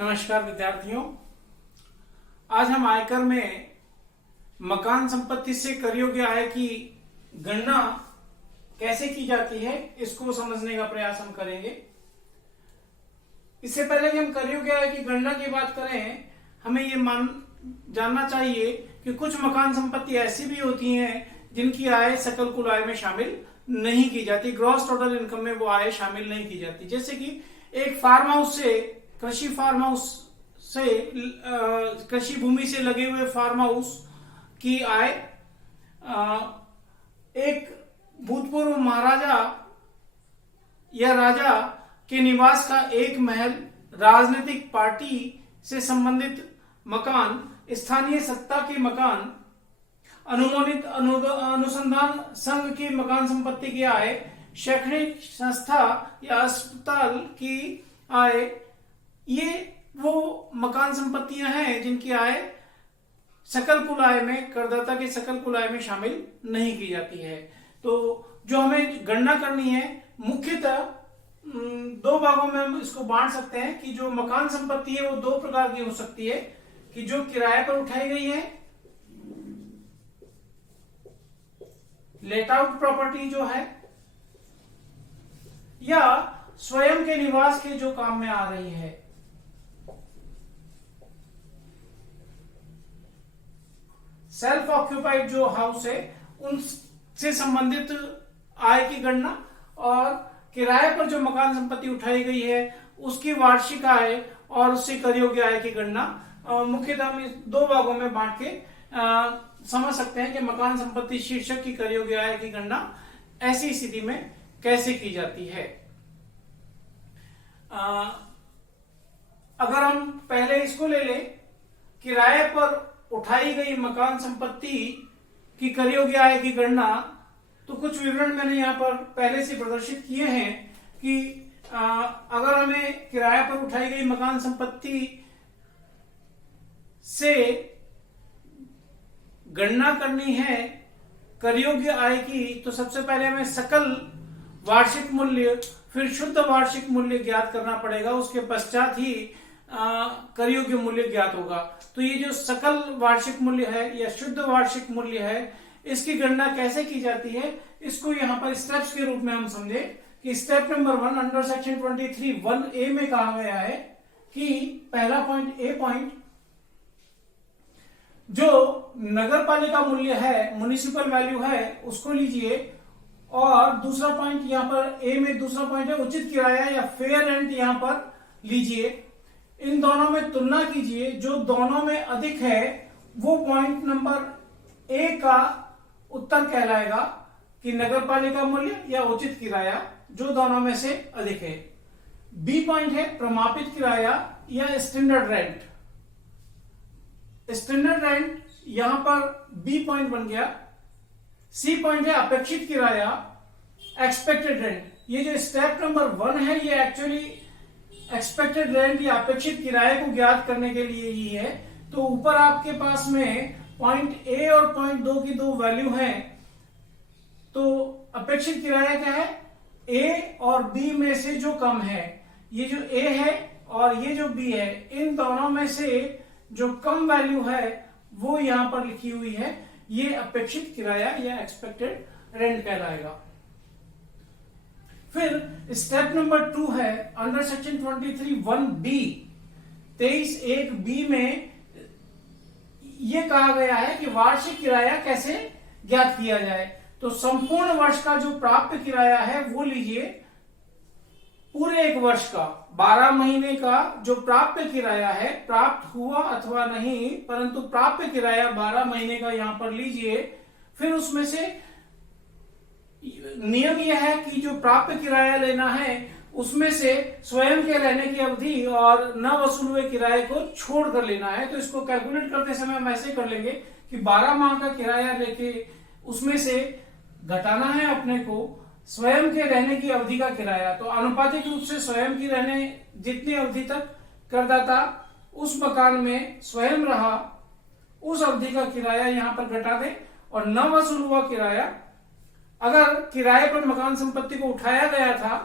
नमस्कार विद्यार्थियों, आज हम आयकर में मकान संपत्ति से कर योग्य आय की गणना कैसे की जाती है इसको समझने का प्रयास हम करेंगे। इससे पहले कि हम कर योग्य आय की गणना की बात करें, हमें ये जानना चाहिए कि कुछ मकान संपत्ति ऐसी भी होती हैं जिनकी आय सकल कुल आय में शामिल नहीं की जाती, ग्रॉस टोटल इनकम में वो आय शामिल नहीं की जाती। जैसे कि एक फार्म हाउस से, कृषि फार्म हाउस से, कृषि भूमि से लगे हुए फार्म हाउस की आय, एक भूतपूर्व महाराजा या राजा के निवास का एक महल, राजनीतिक पार्टी से संबंधित मकान, स्थानीय सत्ता के मकान, अनुमोदित अनुसंधान संघ की मकान संपत्ति की आय, शैक्षणिक संस्था या अस्पताल की आय, ये वो मकान संपत्तियां हैं जिनकी आय सकल कुल आय में, करदाता के सकल कुल आय में शामिल नहीं की जाती है। तो जो हमें गणना करनी है, मुख्यतः दो भागों में हम इसको बांट सकते हैं कि जो मकान संपत्ति है वो दो प्रकार की हो सकती है, कि जो किराए पर उठाई गई है, लेट आउट प्रॉपर्टी जो है, या स्वयं के निवास के जो काम में आ रही है। सेल्फ ऑक्यूपाइड जो हाउस है उनसे संबंधित आय की गणना, और किराए पर जो मकान संपत्ति उठाई गई है उसकी वार्षिक आय और उससे कर योग्य आय की गणना, मुख्यतः हम इस दो भागों में बांट के समझ सकते हैं कि मकान संपत्ति शीर्षक की कर योग्य आय की गणना ऐसी स्थिति में कैसे की जाती है। अगर हम पहले इसको ले लें, किराए पर उठाई गई मकान संपत्ति की कर योग्य आय की गणना, तो कुछ विवरण मैंने यहाँ पर पहले से प्रदर्शित किए हैं कि अगर हमें किराए पर उठाई गई मकान संपत्ति से गणना करनी है कर योग्य आय की, तो सबसे पहले हमें सकल वार्षिक मूल्य फिर शुद्ध वार्षिक मूल्य ज्ञात करना पड़ेगा, उसके पश्चात ही कर योग्य मूल्य ज्ञात होगा। तो ये जो सकल वार्षिक मूल्य है या शुद्ध वार्षिक मूल्य है, इसकी गणना कैसे की जाती है, इसको यहाँ पर स्टेप्स के रूप में हम समझे कि step number 1 under section 23(1)(a) में कहा गया है कि पहला पॉइंट, ए पॉइंट, जो नगर पालिका मूल्य है, म्युनिसिपल वैल्यू है, उसको लीजिए, और दूसरा पॉइंट यहाँ पर ए में दूसरा पॉइंट है उचित किराया या फेयर रेंट, यहाँ पर लीजिए। इन दोनों में तुलना कीजिए, जो दोनों में अधिक है वो पॉइंट नंबर ए का उत्तर कहलाएगा कि नगर पालिका मूल्य या उचित किराया, जो दोनों में से अधिक है। बी पॉइंट है प्रमापित किराया या स्टैंडर्ड रेंट। स्टैंडर्ड रेंट यहां पर बी पॉइंट बन गया। सी पॉइंट है अपेक्षित किराया, एक्सपेक्टेड रेंट। ये जो स्टेप नंबर 1 है ये एक्चुअली एक्सपेक्टेड रेंट या अपेक्षित किराए को ज्ञात करने के लिए ही है। तो ऊपर आपके पास में पॉइंट ए और पॉइंट 2 की दो वैल्यू है, तो अपेक्षित किराया क्या है, ए और बी में से जो कम है। ये जो ए है और ये जो बी है, इन दोनों में से जो कम वैल्यू है वो यहां पर लिखी हुई है, ये अपेक्षित किराया या एक्सपेक्टेड रेंट कहलाएगा। फिर स्टेप नंबर 2 है अंडर सेक्शन 23(1)(b), 23(1)(b) में ये कहा गया है कि वार्षिक किराया कैसे ज्ञात किया जाए। तो संपूर्ण वर्ष का जो प्राप्य किराया है वो लीजिए, पूरे एक वर्ष का, 12 महीने का जो प्राप्य किराया है, प्राप्त हुआ अथवा नहीं परंतु प्राप्य किराया 12 महीने का यहां पर लीजिए। फिर उसमें से नियम यह है कि जो प्राप्य किराया लेना है उसमें से स्वयं के रहने की अवधि और न वसूल हुए किराए को छोड़ कर लेना है। तो इसको कैलकुलेट करते समय हम ऐसे कर लेंगे कि 12 माह का किराया लेके उसमें से घटाना है अपने को स्वयं के रहने की अवधि का किराया। तो आनुपातिक रूप से स्वयं की रहने जितनी अवधि तक करदाता उस मकान में स्वयं रहा, उस अवधि का किराया यहां पर घटा दे, और न वसूल हुआ किराया, अगर किराए पर मकान संपत्ति को उठाया गया था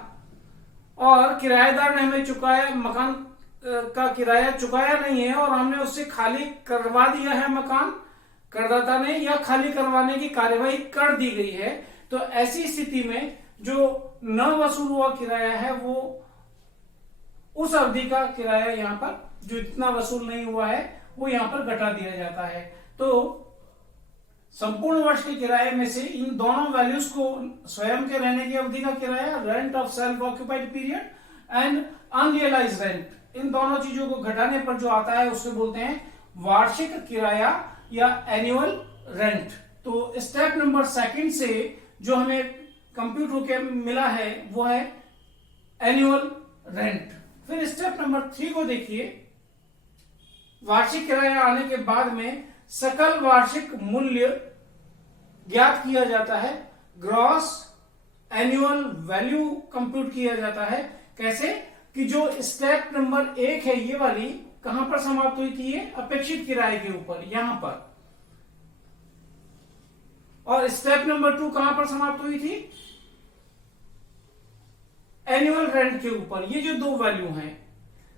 और किराएदार ने हमें चुकाया, मकान का किराया चुकाया नहीं है और हमने उससे खाली करवा दिया है मकान करदाता ने, या खाली करवाने की कार्यवाही कर दी गई है, तो ऐसी स्थिति में जो न वसूल हुआ किराया है वो उस अवधि का किराया यहाँ पर जो इतना वसूल नहीं हुआ है वो यहाँ पर घटा दिया जाता है। तो संपूर्ण वर्ष के किराए में से इन दोनों वैल्यूज को, स्वयं के रहने की अवधि का किराया, rent of self occupied period and unrealised rent, इन दोनों चीजों को घटाने पर जो आता है उसको बोलते हैं वार्षिक किराया या एनुअल रेंट। तो स्टेप नंबर सेकंड से जो हमें कंप्यूट होकर मिला है वो है एनुअल रेंट। फिर स्टेप नंबर 3 को देखिए, वार्षिक किराया आने के बाद में सकल वार्षिक मूल्य ज्ञात किया जाता है, ग्रॉस एनुअल वैल्यू कंप्यूट किया जाता है। कैसे कि जो स्टेप नंबर 1 है ये वाली कहां पर समाप्त हुई थी, ये अपेक्षित किराए के ऊपर यहां पर, और स्टेप नंबर 2 कहां पर समाप्त हुई थी, एनुअल रेंट के ऊपर। ये जो दो वैल्यू हैं,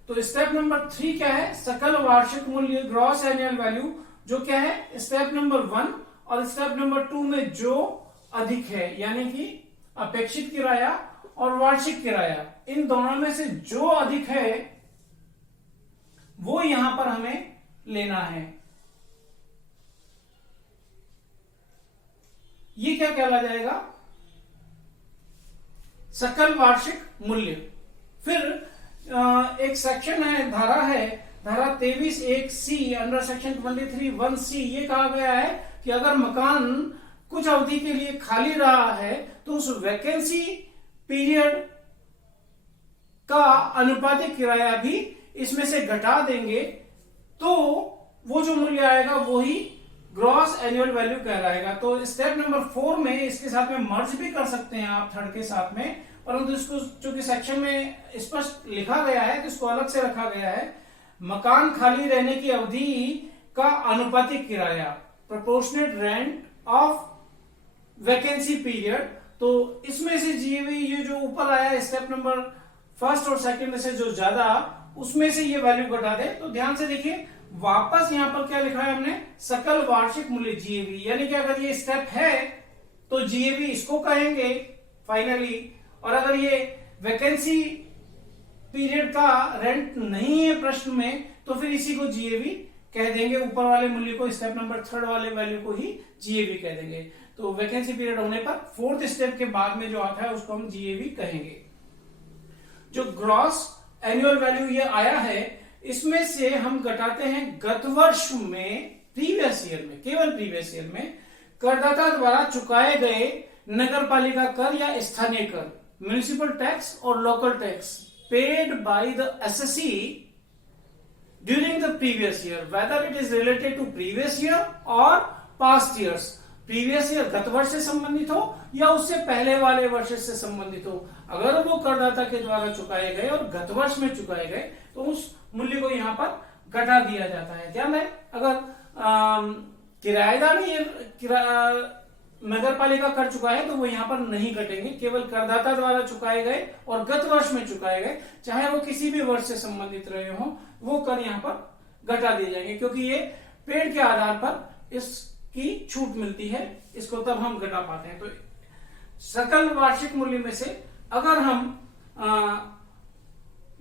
तो स्टेप नंबर 3 क्या है, सकल वार्षिक मूल्य ग्रॉस एनुअल वैल्यू, जो क्या है स्टेप नंबर 1, और स्टेप नंबर 2 में जो अधिक है यानी कि अपेक्षित किराया और वार्षिक किराया, इन दोनों में से जो अधिक है वो यहां पर हमें लेना है। ये क्या कहला जाएगा, सकल वार्षिक मूल्य। फिर एक सेक्शन है, धारा है, धारा 23(1)(c) अंडर सेक्शन 23(1)(c), ये कहा गया है कि अगर मकान कुछ अवधि के लिए खाली रहा है तो उस वैकेंसी पीरियड का अनुपातिक किराया भी इसमें से घटा देंगे तो वो जो मूल्य आएगा वो ही ग्रॉस एनुअल वैल्यू कहलाएगा। तो स्टेप नंबर 4 में इसके साथ में मर्ज भी कर सकते हैं आप थर्ड के साथ में, परंतु इसको चूंकि सेक्शन में स्पष्ट लिखा गया है तो इसको अलग से रखा गया है। मकान खाली रहने की अवधि का अनुपातिक किराया, proportionate rent of vacancy period. तो इसमें से जीवी ये जो ऊपर आया स्टेप नंबर 1 और 2 में से जो ज्यादा, उसमें से ये वैल्यू घटा दे। तो ध्यान से देखिए, वापस यहां पर क्या लिखा है हमने, सकल वार्षिक मूल्य जीएवी, यानी कि अगर ये स्टेप है तो जीएवी इसको कहेंगे फाइनली, और अगर ये वैकेंसी पीरियड का रेंट नहीं है प्रश्न में तो फिर इसी को जीएवी कह देंगे, ऊपर वाले मूल्य को, स्टेप नंबर 3 वाले वैल्यू को ही जीएवी कह देंगे। तो वैकेंसी पीरियड होने पर 4th स्टेप के बाद में जो आता है उसको हम जीएवी कहेंगे। जो ग्रॉस एनुअल वैल्यू ये आया है, इसमें से हम घटाते हैं गत वर्ष में, प्रीवियस ईयर में, केवल प्रीवियस ईयर में करदाता द्वारा चुकाए गए नगर पालिका कर या स्थानीय कर, म्युनिसिपल टैक्स और local tax paid by the SSC during the previous year, whether it is related to previous year और पास्ट ईयर्स। प्रीवियस ईयर गत वर्ष से संबंधित हो या उससे पहले वाले वर्ष से संबंधित हो, अगर वो करदाता के द्वारा चुकाए गए और गत वर्ष में चुकाए गए तो उस मूल्य को यहां पर घटा दिया जाता है। ध्यान रहे, अगर किराएदार ने नगर पालिका कर चुका है तो वो यहां पर नहीं घटेंगे, केवल करदाता द्वारा चुकाए गए और गत वर्ष में चुकाए गए, चाहे वो किसी भी वर्ष से संबंधित रहे हो, वो कर यहां पर घटा दिए जाएंगे, क्योंकि ये पेड़ के आधार पर इसकी छूट मिलती है, इसको तब हम घटा पाते हैं। तो सकल वार्षिक मूल्य में से अगर हम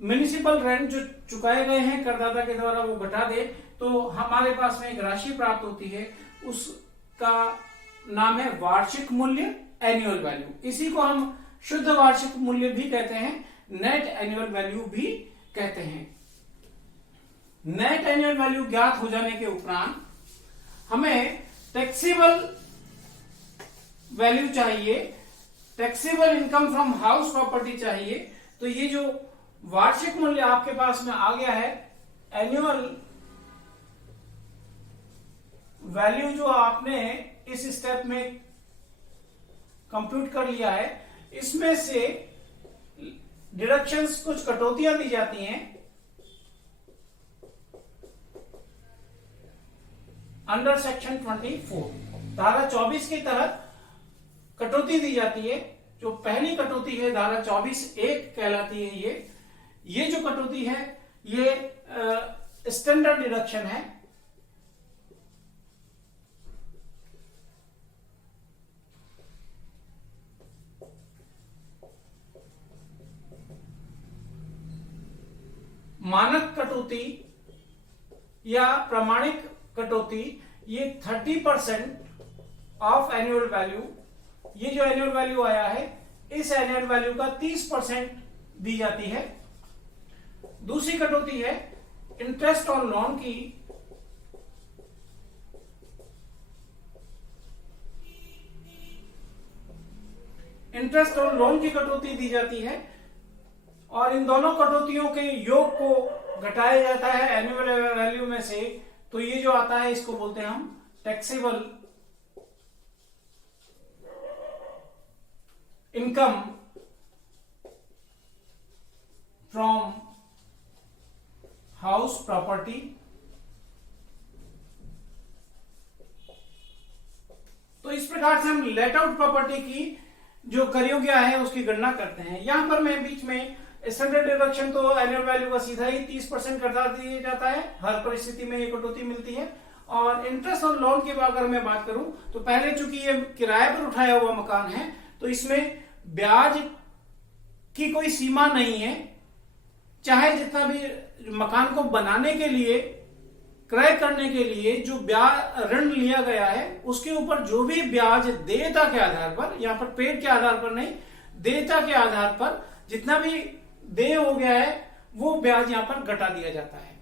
म्युनिसिपल रेंट जो चुकाए गए हैं करदाता के द्वारा वो घटा दे तो हमारे पास में एक राशि प्राप्त होती है, उसका नाम है वार्षिक मूल्य, एनुअल वैल्यू। इसी को हम शुद्ध वार्षिक मूल्य भी कहते हैं, नेट एनुअल वैल्यू भी कहते हैं। नेट एनुअल वैल्यू ज्ञात हो जाने के उपरांत हमें टैक्सेबल वैल्यू चाहिए, taxable income from house property चाहिए। तो ये जो वार्षिक मूल्य आपके पास में आ गया है, एनुअल वैल्यू जो आपने इस स्टेप में कंप्यूट कर लिया है, इसमें से डिडक्शंस, कुछ कटौतियां दी जाती हैं अंडर सेक्शन 24, धारा 24 के तहत कटौती दी जाती है। जो पहली कटौती है धारा 24(1) कहलाती है। ये जो कटौती है ये स्टैंडर्ड डिडक्शन है। मानक कटौती या प्रमाणिक कटौती, ये 30% ऑफ एनुअल वैल्यू, ये जो एनुअल वैल्यू आया है इस एनुअल वैल्यू का 30% दी जाती है। दूसरी कटौती है इंटरेस्ट ऑन लोन की, इंटरेस्ट ऑन लोन की कटौती दी जाती है और इन दोनों कटौतियों के योग को घटाया जाता है एनुअल वैल्यू में से। तो ये जो आता है इसको बोलते हैं हम taxable income from house property. तो इस प्रकार से हम लेट आउट प्रॉपर्टी की जो करयोग्य है उसकी गणना करते हैं। यहां पर मैं बीच में स्टैंडर्ड डिडक्शन तो एनुअल वैल्यू का सीधा ही 30% घटा दिया जाता है, हर परिस्थिति में ये कटौती मिलती है। और इंटरेस्ट ऑन लोन की अगर मैं बात करूं तो पहले चूंकि ये किराए पर उठाया हुआ मकान है तो इसमें ब्याज की कोई सीमा नहीं है, चाहे जितना भी मकान को बनाने के लिए, क्रय करने के लिए जो ब्याज ऋण लिया गया है उसके ऊपर जो भी ब्याज देयता के आधार पर, यहां पर पेड के आधार पर नहीं, देयता के आधार पर जितना भी देय हो गया है वो ब्याज यहां पर घटा दिया जाता है।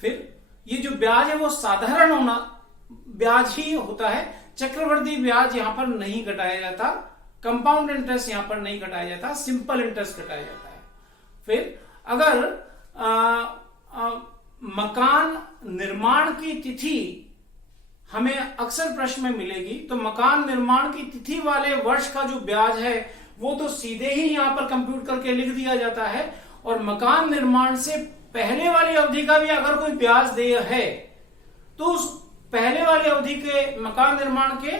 फिर ये जो ब्याज है वो साधारण होना ब्याज ही होता है, चक्रवृद्धि ब्याज यहां पर नहीं घटाया जाता, कंपाउंड इंटरेस्ट यहां पर नहीं घटाया जाता, सिंपल इंटरेस्ट घटाया जाता है। फिर अगर मकान निर्माण की तिथि हमें अक्सर प्रश्न में मिलेगी, तो मकान निर्माण की तिथि वाले वर्ष का जो ब्याज है वो तो सीधे ही यहां पर कंप्यूट करके लिख दिया जाता है, और मकान निर्माण से पहले वाली अवधि का भी अगर कोई ब्याज देय है तो उस पहले वाली अवधि के मकान निर्माण के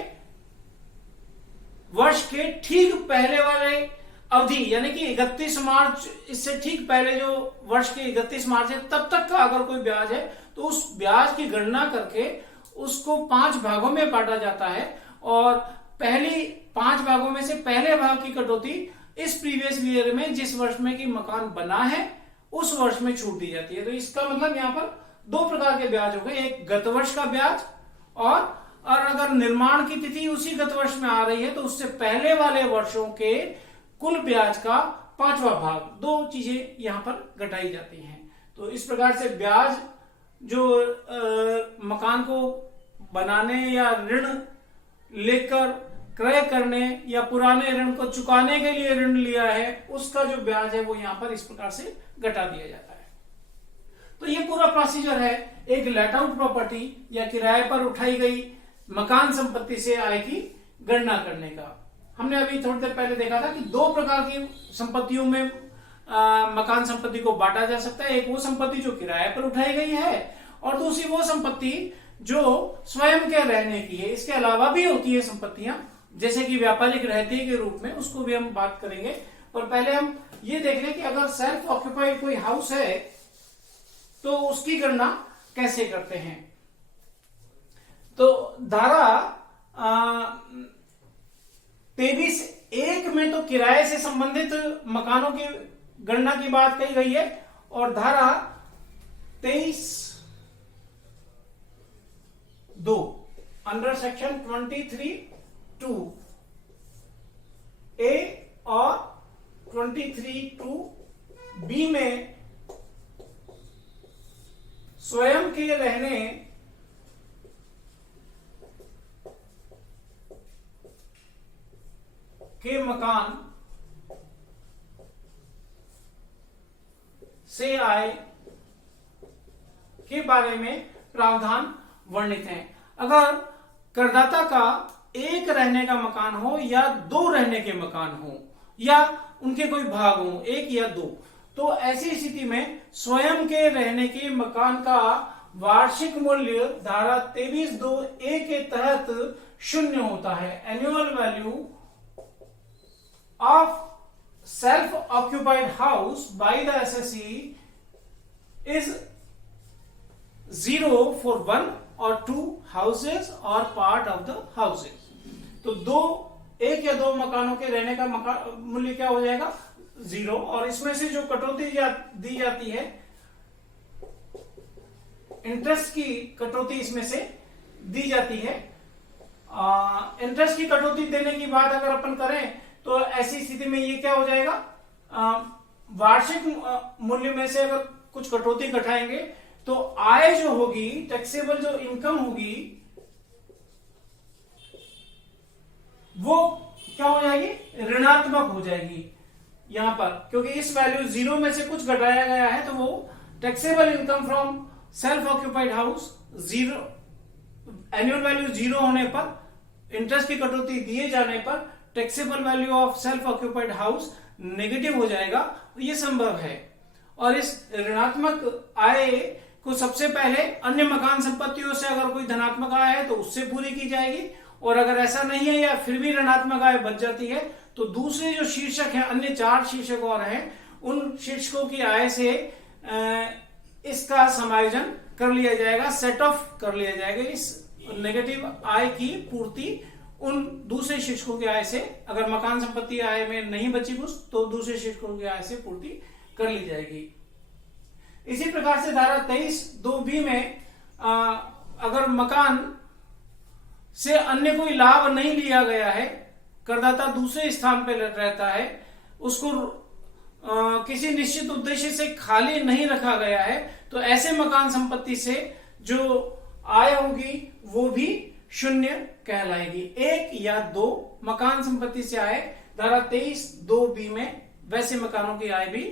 वर्ष के ठीक पहले वाले अवधि यानी कि 31 मार्च, इससे ठीक पहले जो वर्ष के 31 मार्च है तब तक का अगर कोई ब्याज है तो उस ब्याज की गणना करके उसको 5 भागों में बांटा जाता है, और पहली 5 भागों में से पहले भाग की कटौती इस प्रीवियस ईयर में जिस वर्ष में कि मकान बना है उस वर्ष में छूट दी जाती है। तो इसका मतलब यहां पर 2 प्रकार के ब्याज हो गए, एक गत वर्ष का ब्याज और अगर निर्माण की तिथि उसी गत वर्ष में आ रही है तो उससे पहले वाले वर्षों के कुल ब्याज का 5वां भाग, 2 चीजें यहां पर घटाई जाती हैं। तो इस प्रकार से ब्याज जो मकान को बनाने या ऋण लेकर क्रय करने या पुराने ऋण को चुकाने के लिए ऋण लिया है उसका जो ब्याज है वो यहां पर इस प्रकार से घटा दिया जाता है। तो ये पूरा प्रोसीजर है एक लेट आउट प्रॉपर्टी या किराए पर उठाई गई मकान संपत्ति से आय की गणना करने का। हमने अभी थोड़ी देर पहले देखा था कि 2 प्रकार की संपत्तियों में मकान संपत्ति को बांटा जा सकता है, एक वो संपत्ति जो किराए पर उठाई गई है और दूसरी वो संपत्ति जो स्वयं के रहने की है। इसके अलावा भी होती है संपत्तियां जैसे कि व्यापारिक रहते के रूप में, उसको भी हम बात करेंगे। और पहले हम ये देख लें कि अगर सेल्फ ऑक्यूपाइड कोई हाउस है तो उसकी गणना कैसे करते हैं। तो धारा 23(1) में तो किराए से संबंधित मकानों की गणना की बात कही गई है, और धारा 23(2) अंडर सेक्शन 23(2)(a) और 23(2)(b) में स्वयं के रहने के मकान से आय के बारे में प्रावधान वर्णित हैं। अगर करदाता का एक रहने का मकान हो या 2 रहने के मकान हो या उनके कोई भाग हो 1 या 2, तो ऐसी स्थिति में स्वयं के रहने के मकान का वार्षिक मूल्य धारा 23(2)(a) के तहत 0 होता है। Annual value of self occupied house by the SSC is 0 for 1 और 2 हाउसेज और पार्ट ऑफ द हाउसेज। तो एक या दो मकानों के रहने का मूल्य क्या हो जाएगा? 0। और इसमें से जो कटौती दी जाती है, इंटरेस्ट की कटौती इसमें से दी जाती है। इंटरेस्ट की कटौती देने की बात अगर अपन करें तो ऐसी स्थिति में ये क्या हो जाएगा? वार्षिक मूल्य में से अगर कुछ कटौती घटाएंगे तो आय जो होगी, टैक्सेबल जो इनकम होगी, वो क्या हो जाएगी? ऋणात्मक हो जाएगी यहां पर, क्योंकि इस वैल्यू 0 में से कुछ घटाया गया है तो वो taxable income from self occupied house 0, annual value 0 होने पर, इंटरेस्ट की कटौती दिए जाने पर taxable value of self occupied house negative हो जाएगा। ये संभव है। और इस ऋणात्मक आय को सबसे पहले अन्य मकान संपत्तियों से अगर कोई धनात्मक आय है तो उससे पूरी की जाएगी, और अगर ऐसा नहीं है या फिर भी ऋणात्मक आय बच जाती है तो दूसरे जो शीर्षक हैं, अन्य 4 शीर्षक और हैं, उन शीर्षकों की आय से इसका समायोजन कर लिया जाएगा, सेट ऑफ कर लिया जाएगा। इस नेगेटिव आय की पूर्ति उन दूसरे शीर्षकों की आय से, अगर मकान संपत्ति आय में नहीं बची कुछ तो दूसरे शीर्षकों की आय से पूर्ति कर ली जाएगी। इसी प्रकार से धारा 23(2)(b) में अगर मकान से अन्य कोई लाभ नहीं लिया गया है, करदाता दूसरे स्थान पर रहता है, उसको किसी निश्चित उद्देश्य से खाली नहीं रखा गया है, तो ऐसे मकान संपत्ति से जो आय होगी वो भी शून्य कहलाएगी। 1 या 2 मकान संपत्ति से आय धारा 23(2)(b) में वैसे मकानों की आय भी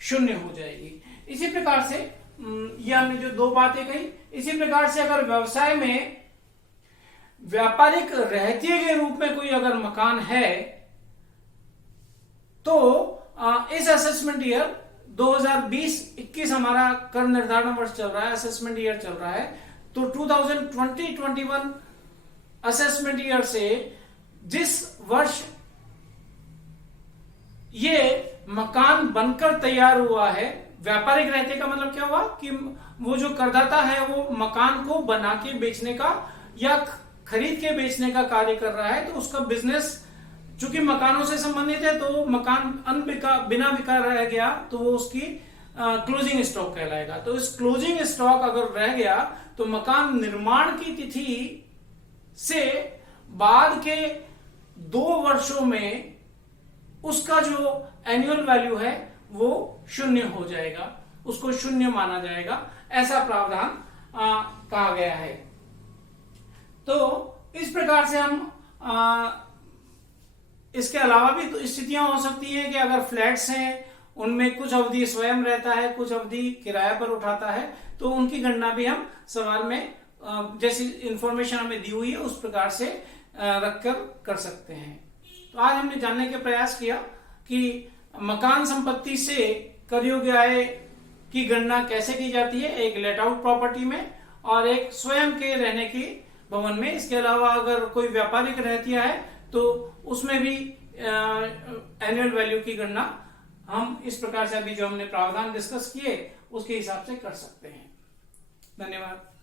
शून्य हो जाएगी। इसी प्रकार से ये हमने जो 2 बातें कही, इसी प्रकार से अगर व्यवसाय में व्यापारिक रहतिये के रूप में कोई अगर मकान है तो इस असेसमेंट ईयर 2020-21 हमारा कर निर्धारण वर्ष चल रहा है, असेसमेंट ईयर चल रहा है, तो 2020-21 असेसमेंट ईयर से जिस वर्ष ये मकान बनकर तैयार हुआ है, व्यापारिक रहते का मतलब क्या हुआ कि वो जो करदाता है वो मकान को बना के बेचने का या खरीद के बेचने का कार्य कर रहा है, तो उसका बिजनेस चूंकि मकानों से संबंधित है तो मकान बिना बिका रह गया तो वो उसकी क्लोजिंग स्टॉक कहलाएगा। तो इस क्लोजिंग स्टॉक अगर रह गया तो मकान निर्माण की तिथि से बाद के 2 वर्षों में उसका जो एनुअल वैल्यू है वो शून्य हो जाएगा, उसको शून्य माना जाएगा, ऐसा प्रावधान कहा गया है। तो इस प्रकार से हम इसके अलावा भी तो स्थितियां हो सकती हैं कि अगर फ्लैट्स हैं उनमें कुछ अवधि स्वयं रहता है, कुछ अवधि किराए पर उठाता है, तो उनकी गणना भी हम सवाल में जैसी इंफॉर्मेशन हमें दी हुई है उस प्रकार से रखकर कर सकते हैं। तो आज हमने जानने के प्रयास किया कि मकान संपत्ति से कर योग्य आय की गणना कैसे की जाती है, एक लेट आउट प्रॉपर्टी में और एक स्वयं के रहने की भवन में। इसके अलावा अगर कोई व्यापारिक रहतिया है तो उसमें भी एनुअल वैल्यू की गणना हम इस प्रकार से अभी जो हमने प्रावधान डिस्कस किए उसके हिसाब से कर सकते हैं। धन्यवाद।